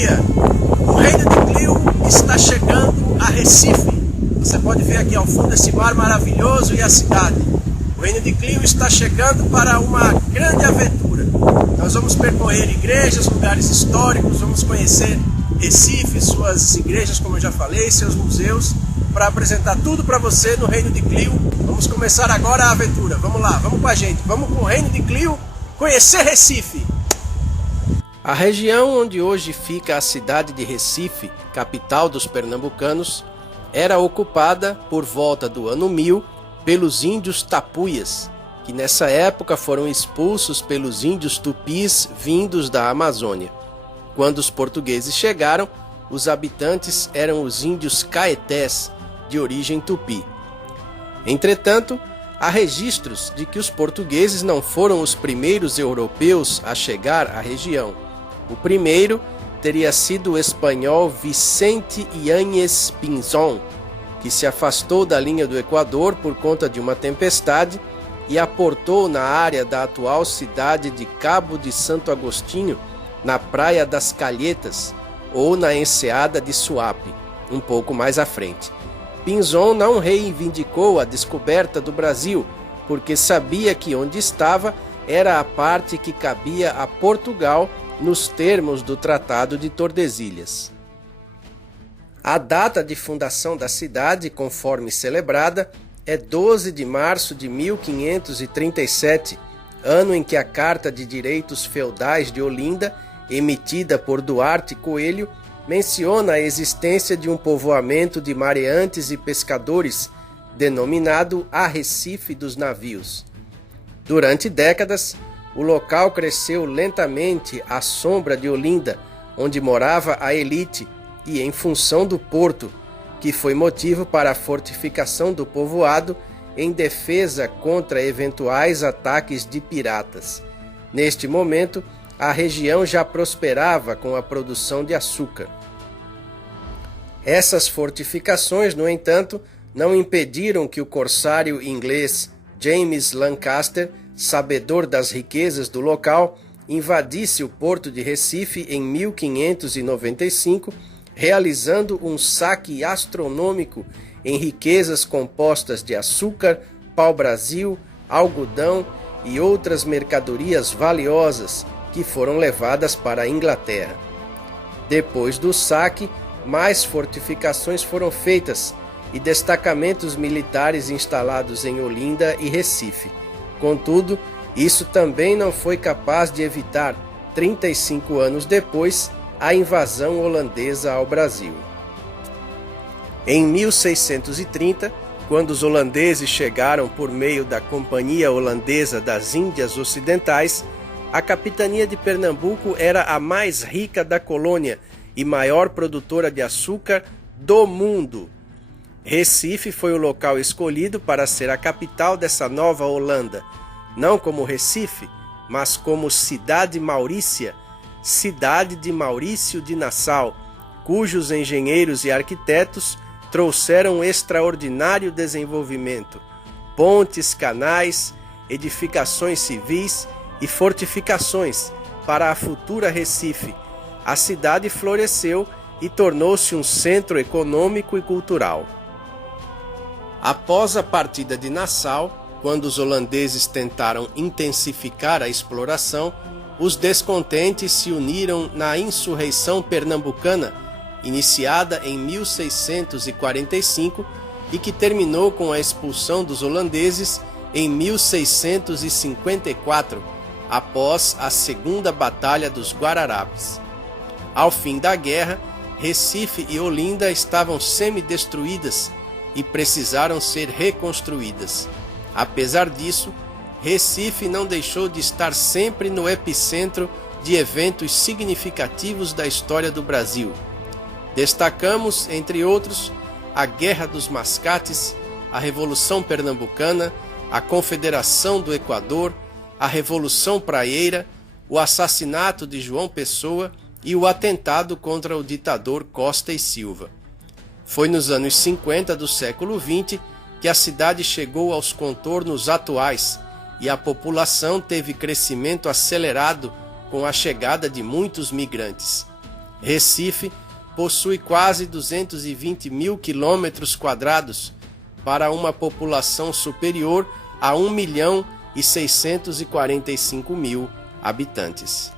dia! O Reino de Clio está chegando a Recife. Você pode ver aqui ao fundo esse mar maravilhoso e a cidade. O Reino de Clio está chegando para uma grande aventura. Nós vamos percorrer igrejas, lugares históricos, vamos conhecer Recife, suas igrejas, como eu já falei, seus museus, para apresentar tudo para você no Reino de Clio. Vamos começar agora a aventura. Vamos lá, vamos com a gente. Vamos para o Reino de Clio conhecer Recife. A região onde hoje fica a cidade de Recife, capital dos pernambucanos, era ocupada por volta do ano 1000 pelos índios tapuias, que nessa época foram expulsos pelos índios tupis vindos da Amazônia. Quando os portugueses chegaram, os habitantes eram os índios caetés, de origem tupi. Entretanto, há registros de que os portugueses não foram os primeiros europeus a chegar à região. O primeiro teria sido o espanhol Vicente Yáñez Pinzón, que se afastou da linha do Equador por conta de uma tempestade e aportou na área da atual cidade de Cabo de Santo Agostinho, na Praia das Calhetas, ou na enseada de Suape, um pouco mais à frente. Pinzón não reivindicou a descoberta do Brasil, porque sabia que onde estava era a parte que cabia a Portugal nos termos do Tratado de Tordesilhas. A data de fundação da cidade, conforme celebrada, é 12 de março de 1537, ano em que a Carta de Direitos Feudais de Olinda, emitida por Duarte Coelho, menciona a existência de um povoamento de mareantes e pescadores, denominado Arrecife dos Navios. Durante décadas, o local cresceu lentamente à sombra de Olinda, onde morava a elite, e em função do porto, que foi motivo para a fortificação do povoado em defesa contra eventuais ataques de piratas. Neste momento, a região já prosperava com a produção de açúcar. Essas fortificações, no entanto, não impediram que o corsário inglês James Lancaster, sabedor das riquezas do local, invadisse o porto de Recife em 1595, realizando um saque astronômico em riquezas compostas de açúcar, pau-brasil, algodão e outras mercadorias valiosas que foram levadas para a Inglaterra. Depois do saque, mais fortificações foram feitas e destacamentos militares instalados em Olinda e Recife. Contudo, isso também não foi capaz de evitar, 35 anos depois, a invasão holandesa ao Brasil. Em 1630, quando os holandeses chegaram por meio da Companhia Holandesa das Índias Ocidentais, a capitania de Pernambuco era a mais rica da colônia e maior produtora de açúcar do mundo. Recife foi o local escolhido para ser a capital dessa nova Holanda, não como Recife, mas como Cidade Maurícia, cidade de Maurício de Nassau, cujos engenheiros e arquitetos trouxeram um extraordinário desenvolvimento, pontes, canais, edificações civis e fortificações para a futura Recife. A cidade floresceu e tornou-se um centro econômico e cultural. Após a partida de Nassau, quando os holandeses tentaram intensificar a exploração, os descontentes se uniram na insurreição pernambucana, iniciada em 1645 e que terminou com a expulsão dos holandeses em 1654, após a Segunda Batalha dos Guararapes. Ao fim da guerra, Recife e Olinda estavam semi-destruídas e precisaram ser reconstruídas. Apesar disso, Recife não deixou de estar sempre no epicentro de eventos significativos da história do Brasil. Destacamos, entre outros, a Guerra dos Mascates, a Revolução Pernambucana, a Confederação do Equador, a Revolução Praieira, o assassinato de João Pessoa e o atentado contra o ditador Costa e Silva. Foi nos anos 50 do século XX que a cidade chegou aos contornos atuais e a população teve crescimento acelerado com a chegada de muitos migrantes. Recife possui quase 220 mil quilômetros quadrados para uma população superior a 1.645.000 habitantes.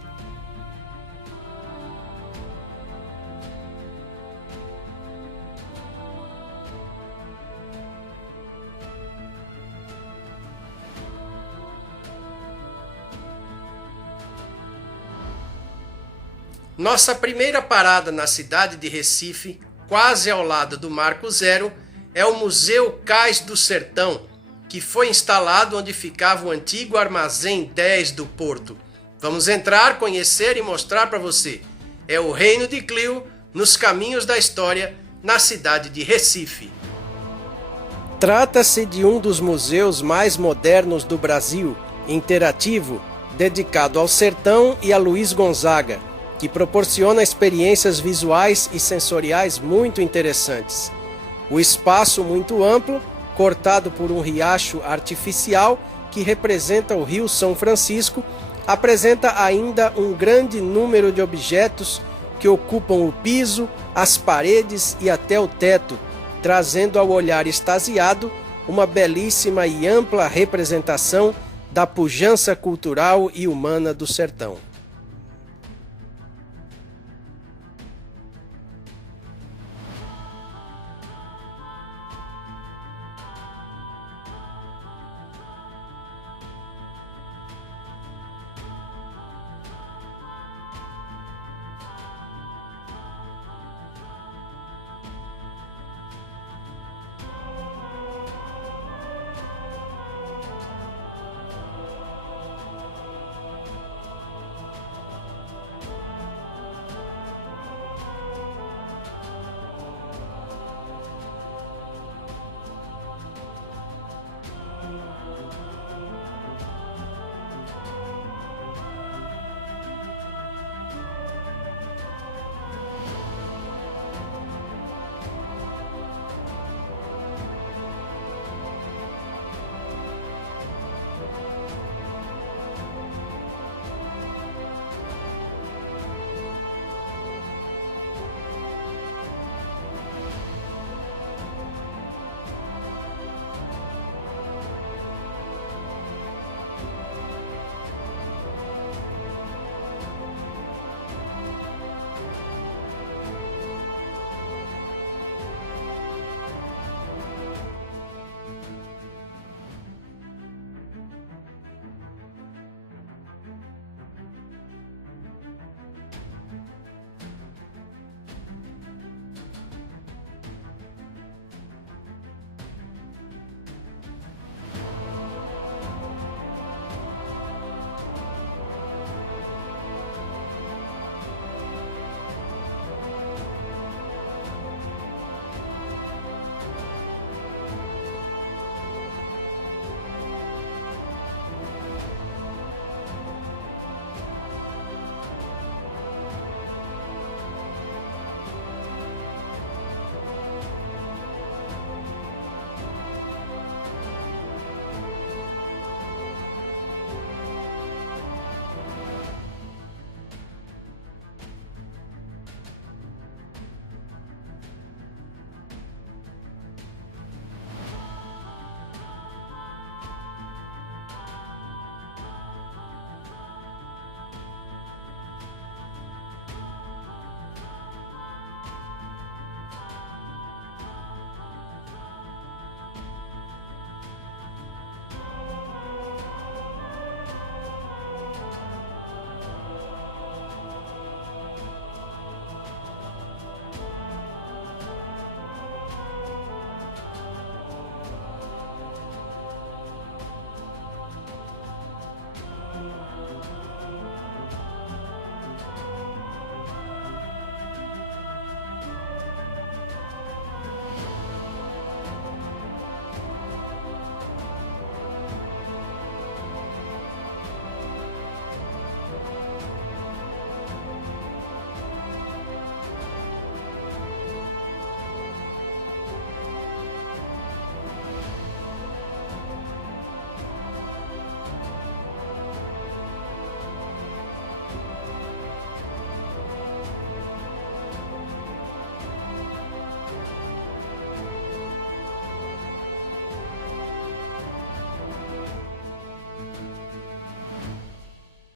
Nossa primeira parada na cidade de Recife, quase ao lado do Marco Zero, é o Museu Cais do Sertão, que foi instalado onde ficava o antigo Armazém 10 do Porto. Vamos entrar, conhecer e mostrar para você. É o Reino de Clio nos caminhos da história, na cidade de Recife. Trata-se de um dos museus mais modernos do Brasil, interativo, dedicado ao sertão e a Luiz Gonzaga, que proporciona experiências visuais e sensoriais muito interessantes. O espaço muito amplo, cortado por um riacho artificial que representa o Rio São Francisco, apresenta ainda um grande número de objetos que ocupam o piso, as paredes e até o teto, trazendo ao olhar extasiado uma belíssima e ampla representação da pujança cultural e humana do sertão.